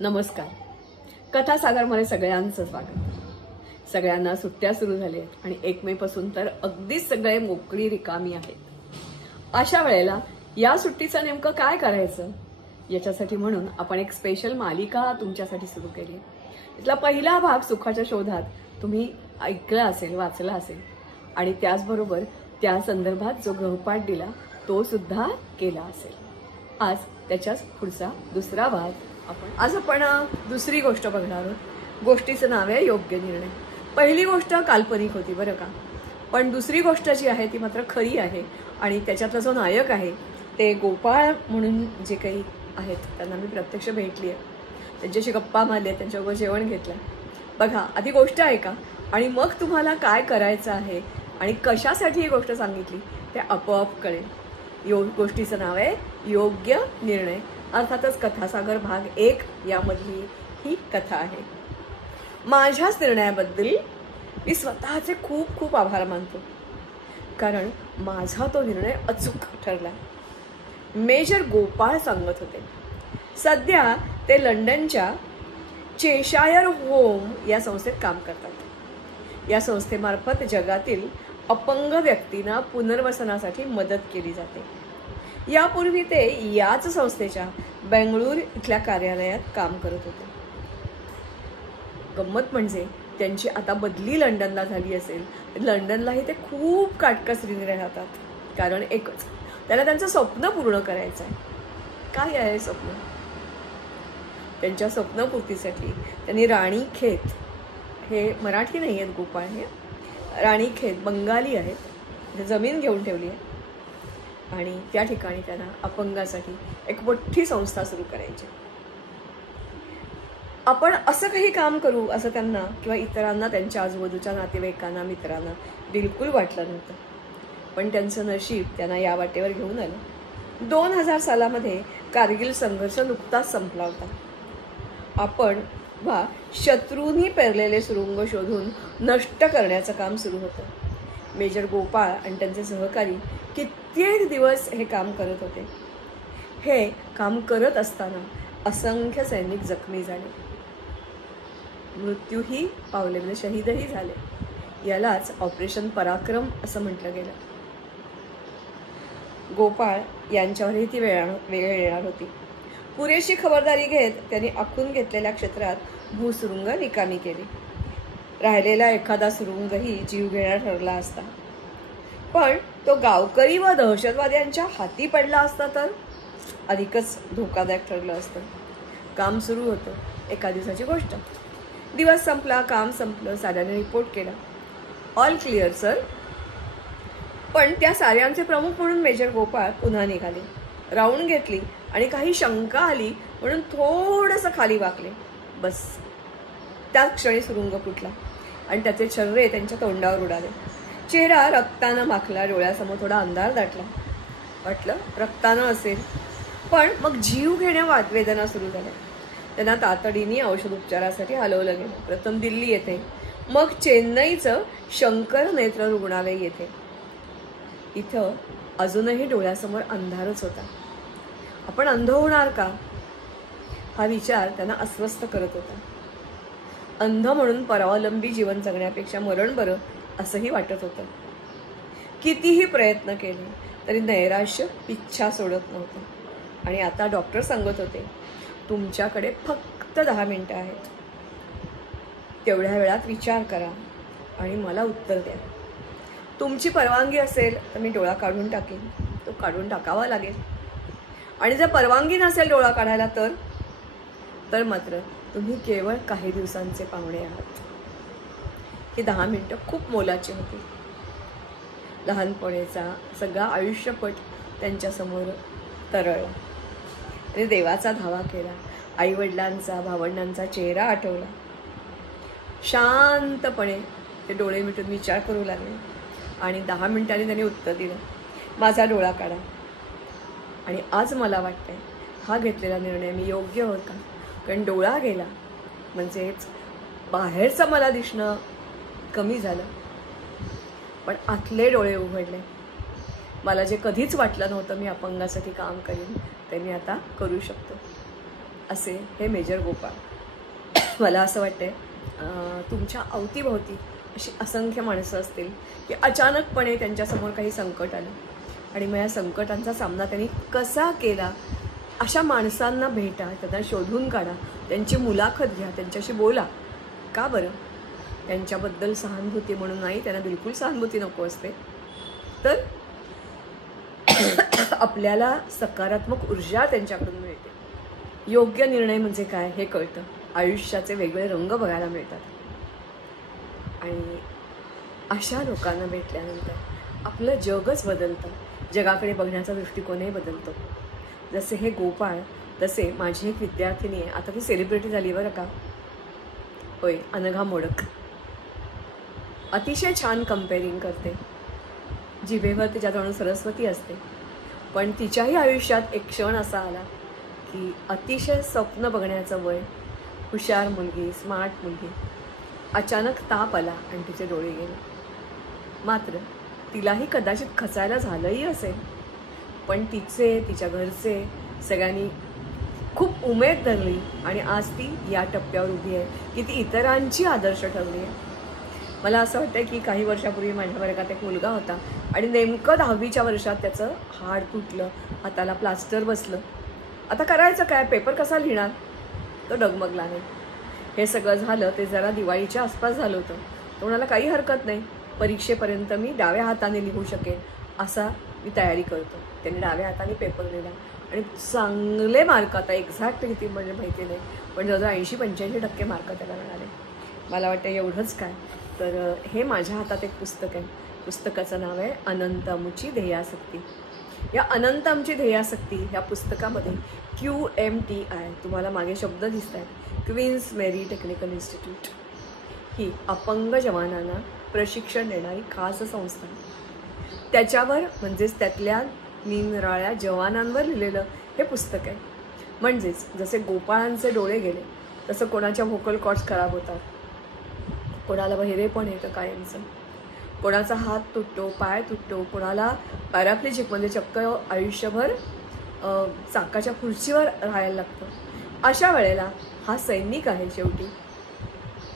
नमस्कार. कथासागरमध्ये सगळ्यांचं स्वागत. सगळ्यांना सुट्ट्या सुरू झाल्या आहेत आणि 1 मे पासून तर अगदीच सगळे मोकळी रिकामी आहेत. अशा वेळेला या सुट्टीचं नेमकं काय करायचं याच्यासाठी म्हणून आपण एक स्पेशल मालिका तुमच्यासाठी सुरू केली आहे. तिथला पहिला भाग सुखाच्या शोधात तुम्ही ऐकला असेल, वाचला असेल आणि त्याचबरोबर त्या संदर्भात जो गृहपाठ दिला तो सुद्धा केला असेल. आज त्याच्याच पुढचा दुसरा भाग आज आपण दुसरी गोष्ट बघणार आहोत. गोष्टीचं नाव आहे योग्य निर्णय. पहिली गोष्ट काल्पनिक होती बरं का, पण दुसरी गोष्ट जी आहे ती मात्र खरी आहे. आणि त्याच्यातला जो नायक आहे ते गोपाळ म्हणून जे काही आहेत त्यांना मी प्रत्यक्ष भेटली आहे, त्यांच्याशी गप्पा मारल्या, त्यांच्याबरोबर जेवण घेतलं. बघा, आधी गोष्ट ऐका आणि मग तुम्हाला काय करायचं आहे आणि कशासाठी ही गोष्ट सांगितली ते आपोआप कळेल. गोष्टीचं नाव आहे योग्य निर्णय. अर्थातच कथासागर भाग 1 यामधली ही कथा आहे. माझ्याच निर्णयाबद्दल मी स्वतःचे खूप खूप आभार मानतो, कारण माझा तो निर्णय अचूक ठरला. मेजर गोपाळ सांगत होते. सध्या ते लंडनच्या चेशायर होम या संस्थेत काम करतात. या संस्थेमार्फत जगातील अपंग व्यक्तींना पुनर्वसनासाठी मदत केली जाते. यापूर्वी ते याच संस्थेच्या बेंगळूर इथल्या कार्यालयात काम करत होते. गंमत म्हणजे त्यांची आता बदली लंडनला झाली असेल. लंडनलाही ते खूप काटकसरीने राहतात, कारण एकच, त्याला त्यांचं स्वप्न पूर्ण करायचं आहे. काय आहे स्वप्न? त्यांच्या स्वप्नपूर्तीसाठी त्यांनी राणीखेत, हे मराठी नाही आहेत गोपाळ, हे राणीखेत बंगाली आहेत, जमीन घेऊन ठेवली आहे आणि त्या ठिकाणी त्यांना अपंगासाठी एक मोठी संस्था सुरू करायची. आपण असं काही काम करू असं त्यांना किंवा इतरांना, त्यांच्या आजूबाजूच्या नातेवाईकांना, मित्रांना बिलकुल वाटलं नव्हतं. पण त्यांचं नशीब त्यांना या वाटेवर घेऊन आलं. 2000 सालामध्ये कारगिल संघर्ष नुकताच संपला होता. आपण शत्रूंनी पेरलेले सुरुंग शोधून नष्ट करण्याचं काम सुरू होतं. मेजर गोपाळ आणि त्यांचे सहकारी कित्येक दिवस हे काम करत होते. हे काम करत असताना असंख्य सैनिक जखमी झाले, मृत्यूही पावले, म्हणजे शहीदही झाले. यालाच ऑपरेशन पराक्रम असं म्हटलं गेलं. गोपाळ यांच्यावरही ती वेळ येणार होती. पुरेशी खबरदारी घेत त्यांनी आखून घेतलेल्या क्षेत्रात भूसुरुंग निकामी केली. राहिलेला एखादा सुरुंगही जीव घेणार ठरला असता, पण तो गावकरी व दहशतवाद्यांच्या हाती पडला असता तर अधिकच धोकादायक ठरलं असतं. काम सुरू होतं. एका दिवसाची गोष्ट. दिवस संपला, काम संपलं, साऱ्याने रिपोर्ट केला. All clear sir. पण त्या साऱ्यांचे प्रमुख म्हणून मेजर गोपाळ पुन्हा निघाले. राऊंड घेतली आणि काही शंका आली म्हणून थोडंसं खाली वाकले. बस, त्याच क्षणी सुरुंग फुटला आणि त्याचे छर्रे त्यांच्या तोंडावर उडाले. चेहरा रक्तानं माखला. डोळ्यासमोर थोडा अंधार दाटला. वाटलं रक्तानं असेल, पण मग जीव घेण्या वेदना सुरू झाल्या. त्यांना तातडीने औषधोपचारासाठी हलवलं गेलं. प्रथम दिल्ली येथे, मग चेन्नईचं शंकर नेत्र रुग्णालय येथे. इथं अजूनही डोळ्यासमोर अंधारच होता. आपण अंध होणार का, हा विचार त्यांना अस्वस्थ करत होता. अंध म्हणून परावलंबी जीवन जगण्यापेक्षा मरण बरं असंही वाटत होतं. कितीही प्रयत्न केले तरी नैराश्य पिच्छा सोडत नव्हतं. आणि आता डॉक्टर सांगत होते, तुमच्याकडे फक्त 10 मिनिटं आहेत. तेवढ्या वेळात विचार करा आणि मला उत्तर द्या. तुमची परवानगी असेल तर मी डोळा काढून टाकेन. तो काढून टाकावा लागेल. आणि जर परवानगी नसेल डोळा काढायला तर मात्र तुम्ही केवळ काही दिवसांचे पाहुणे आहात. ही 10 मिनिटं खूप मोलाची होती. लहानपणीचा सगळा आयुष्यपट त्यांच्यासमोर तरळला. आणि देवाचा धावा केला. आईवडिलांचा, भावंडांचा चेहरा आठवला. शांतपणे ते डोळे मिटून विचार करू लागले आणि 10 मिनिटांनी त्यांनी उत्तर दिलं, माझा डोळा काढा. आणि आज मला वाटतंय हा घेतलेला निर्णय मी योग्य होता, कारण डोळा गेला म्हणजेच बाहेरचं मला दिसणं कमी झालं, पण आतले डोळे उघडले. मला जे कधीच वाटलं नव्हतं मी अपंगासाठी काम करीन ते मी आता करू शकतो. असे हे मेजर गोपाळ. मला असं वाटतंय तुमच्या अवतीभोवती अशी असंख्य माणसं असतील की अचानकपणे त्यांच्यासमोर काही संकट आलं आणि मग या संकटांचा सामना त्यांनी कसा केला, अशा माणसांना भेटा, त्यांना शोधून काढा, त्यांची मुलाखत घ्या, त्यांच्याशी बोला. का बरं? त्यांच्याबद्दल सहानुभूती म्हणून नाही, त्यांना बिलकुल सहानुभूती नको असते, तर आपल्याला सकारात्मक ऊर्जा त्यांच्याकडून मिळते. योग्य निर्णय म्हणजे काय हे कळतं. आयुष्याचे वेगवेगळे रंग बघायला मिळतात. आणि अशा लोकांना भेटल्यानंतर आपलं जगच बदलतं. जगाकडे बघण्याचा दृष्टिकोनही बदलतो. जसे हे गोपाळ, तसे माझी एक विद्यार्थिनी आहे, आता ती सेलिब्रिटी झाली बरं का. होय, अनघा मोडक. अतिशय छान कंपेअरिंग करते. जिभेवर तिच्या जणू सरस्वती असते. पण तिच्याही आयुष्यात एक क्षण असा आला की अतिशय स्वप्न बघण्याचं वय, हुशार मुलगी, स्मार्ट मुलगी, अचानक ताप आला आणि तिचे डोळे गेले. मात्र तिलाही कदाचित खचायला झालंही असेल, पण तिच्या घरचे सगळ्यांनी खूप उमेद धरली आणि आज ती या टप्प्यावर उभी आहे की ती इतरांची आदर्श ठरली आहे. मला असं वाटतं की काही वर्षापूर्वी माझ्या वर्गात एक मुलगा होता आणि नेमकं 10वीच्या वर्षात त्याचं हाड तुटलं, हाताला प्लास्टर बसलं. आता करायचं काय, पेपर कसा लिहिणार, तो डगमगला नाही. हे सगळं झालं ते जरा दिवाळीच्या आसपास झालं होतं. तो म्हणाला काही हरकत नाही, परीक्षेपर्यंत मी डाव्या हाताने लिहू शकेन असा मी तयारी करतो. त्याने डाव्या हाताने पेपर लिहिला आणि चांगले मार्क, आता एक्झॅक्ट किती म्हणजे माहिती नाही, पण जवळजवळ 80-85% मार्क त्याला मिळाले. मला वाटतं एवढंच काय, तर हे माझ्या हातात एक पुस्तक आहे. पुस्तकाचं नाव आहे अनंत आमची ध्येयासक्ती. या अनंत आमची ध्येयासक्ती ह्या पुस्तकामध्ये QMTI, तुम्हाला मागे शब्द दिसत आहेत, क्वीन्स मेरी टेक्निकल इन्स्टिट्यूट, ही अपंग जवानांना प्रशिक्षण देणारी खास संस्था, त्याच्यावर म्हणजेच त्यातल्या निरनिराळ्या जवानांवर लिहिलेलं हे पुस्तक आहे. म्हणजेच जसे गोपाळांचे डोळे गेले तसं कोणाच्या व्होकल कॉर्ड्स खराब होतात, कोणाला बहिरेपण येतं कायमचं, कोणाचा हात तुटतो, पाय तुटतो, कोणाला पॅराप्लेजिक म्हणजे चक्क आयुष्यभर चाकाच्या खुर्चीवर राहायला लागतं. अशा वेळेला हा सैनिक आहे शेवटी,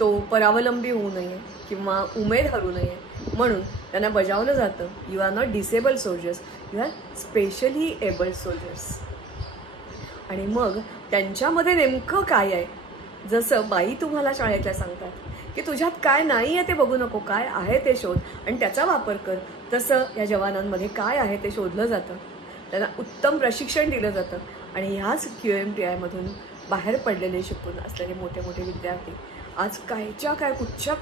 तो परावलंबी होऊ नये किंवा उमेद हरू नये म्हणून त्यांना बजावलं जातं, you are not disable soldiers, you are specially abled soldiers. आणि मग त्यांच्यामध्ये नेमकं काय आहे, जसं बाई तुम्हाला शाळेतल्या सांगतात की तुझ्यात काय नाही आहे ते बघू नको, काय आहे ते शोध आणि त्याचा वापर कर, तसं या जवानांमध्ये काय आहे ते शोधलं जातं. त्यांना उत्तम प्रशिक्षण दिलं जातं आणि ह्याच QMTIमधून बाहेर पडलेले शिकून असलेले मोठे मोठे विद्यार्थी आज कायच्या काय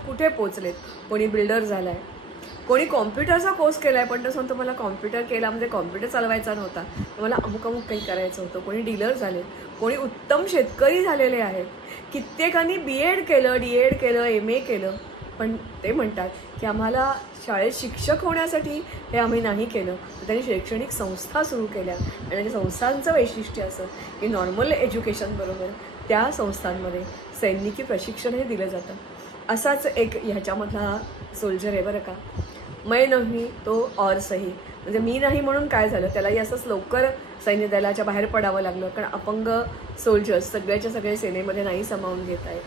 कुठे पोचलेत. कोणी बिल्डर झाला आहे, कोणी कॉम्प्युटरचा कोर्स केला आहे, पण तसं तुम्हाला कॉम्प्युटर केला म्हणजे कॉम्प्युटर चालवायचा नव्हता, तुम्हाला अमुक काही करायचं होतं. कोणी डीलर झाले, कोणी उत्तम शेतकरी झालेले आहेत, कित्येकांनी BEd केलं, DEd केलं, MA केलं. पण ते म्हणतात की आम्हाला शाळेत शिक्षक होण्यासाठी हे आम्ही नाही केलं, तर त्यांनी शैक्षणिक संस्था सुरू केल्या आणि त्या संस्थांचं वैशिष्ट्य असं की नॉर्मल एज्युकेशनबरोबर त्या संस्थांमध्ये सैनिकी प्रशिक्षणही दिलं जातं. असाच एक ह्याच्यामधला सोल्जर आहे बरं का. मैं नाही तो और सही, म्हणजे मी नाही म्हणून काय झालं, त्यालाही असंच लवकर सैन्य दलाच्या बाहेर पडावं लागलं, कारण अपंग सोल्जर्स सगळ्याच्या सगळे सेनेमध्ये नाही सामावून घेत आहेत.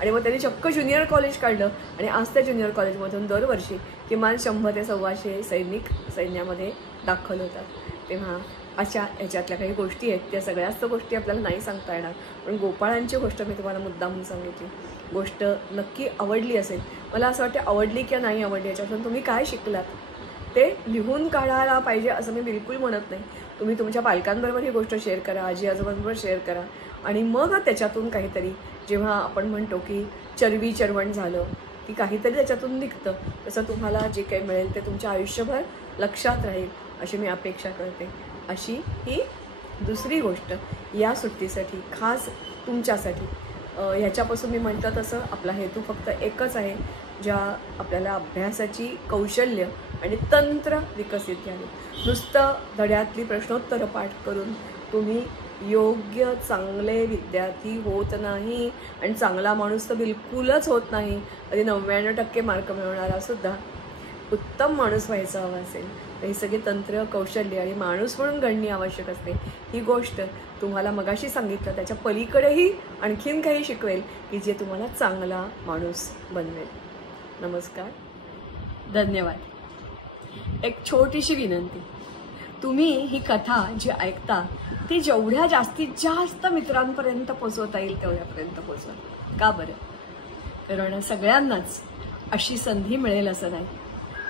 आणि मग त्यांनी चक्क ज्युनियर कॉलेज काढलं आणि आज त्या ज्युनियर कॉलेजमधून दरवर्षी किमान 100 ते 125 सैनिक सैन्यामध्ये दाखल होतात. तेव्हा अशा ह्याच्यातल्या काही गोष्टी आहेत, त्या सगळ्याच गोष्टी आपल्याला नाही सांगता येणार, पण गोपाळांची गोष्ट मी तुम्हाला मुद्दामून सांगितली. गोष्ट नक्की आवडली असेल. मला असं वाटतं आवडली किंवा नाही आवडली याच्यातून तुम्ही काय शिकलात ते लिहून काढायला पाहिजे असं मी बिलकुल म्हणत नाही. तुम्ही तुमच्या पालकांबरोबर ही गोष्ट शेअर करा, आजी आजोबांबरोबर शेअर करा आणि मग त्याच्यातून काहीतरी, जेव्हा आपण म्हणतो की चरबी चरवण झालं की काहीतरी त्याच्यातून निघतं, तसं तुम्हाला जे काही मिळेल ते तुमच्या आयुष्यभर लक्षात राहील अशी मी अपेक्षा करते. अशी ही दुसरी गोष्ट या सुट्टीसाठी खास तुमच्यासाठी. ह्याच्यापासून मी म्हटलं तसं आपला हेतू फक्त एकच आहे, ज्या आपल्याला अभ्यासाची कौशल्य आणि तंत्र विकसित घ्यावी. नुसतं धड्यातली प्रश्नोत्तरं पाठ करून तुम्ही योग्य चांगले विद्यार्थी होत नाही आणि चांगला माणूस तर बिलकुलच होत नाही. कधी 99% मार्क मिळवणारा सुद्धा उत्तम माणूस व्हायचं हवं असेल तर ही सगळी तंत्र, कौशल्य आणि माणूस म्हणून घडणी आवश्यक असते. ही गोष्ट तुम्हाला मगाशी सांगितलं त्याच्या पलीकडेही आणखीन काही शिकवेल की जे तुम्हाला चांगला माणूस बनवेल. नमस्कार, धन्यवाद. एक छोटीशी विनंती, तुम्ही ही कथा जी ऐकता ती जेवढ्या जास्तीत जास्त मित्रांपर्यंत पोचवता येईल तेवढ्यापर्यंत पोचवा. का बरं? कारण सगळ्यांनाच अशी संधी मिळेल असं नाही.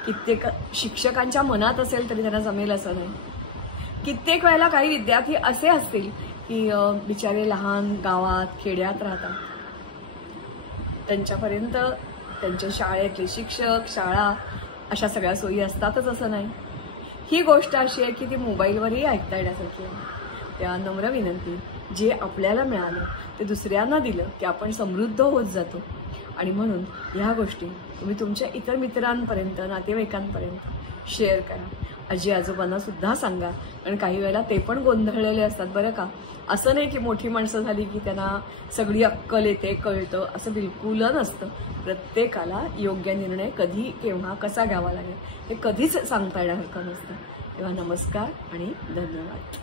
कित्येक शिक्षकांच्या मनात असेल तरी त्यांना जमेल असं नाही. कित्येक वेळेला काही विद्यार्थी असे असतील की बिचारे लहान गावात खेड्यात राहतात, त्यांच्यापर्यंत त्यांच्या शाळेतले शिक्षक, शाळा अशा सगळ्या सोयी असतातच असं नाही. ही गोष्ट अशी आहे की ती मोबाईलवरही ऐकता येण्यासारखी आहे. त्या नम्र विनंती, जे आपल्याला मिळालं ते दुसऱ्यांना दिलं की आपण समृद्ध होत जातो. आणि म्हणून ह्या गोष्टी तुम्ही तुमच्या इतर मित्रांपर्यंत, नातेवाईकांपर्यंत शेअर करा. आजी आजोबांना सुद्धा सांगा, कारण काही वेळेला ते पण गोंधळलेले असतात बरं का. असं नाही की मोठी माणसं झाली की त्यांना सगळी अक्कल येते, कळतं, असं बिलकुल नसतं. प्रत्येकाला योग्य निर्णय कधी, केव्हा, कसा घ्यावा लागेल हे कधीच सांगता येण्यासारखं नसतं. तेव्हा नमस्कार आणि धन्यवाद.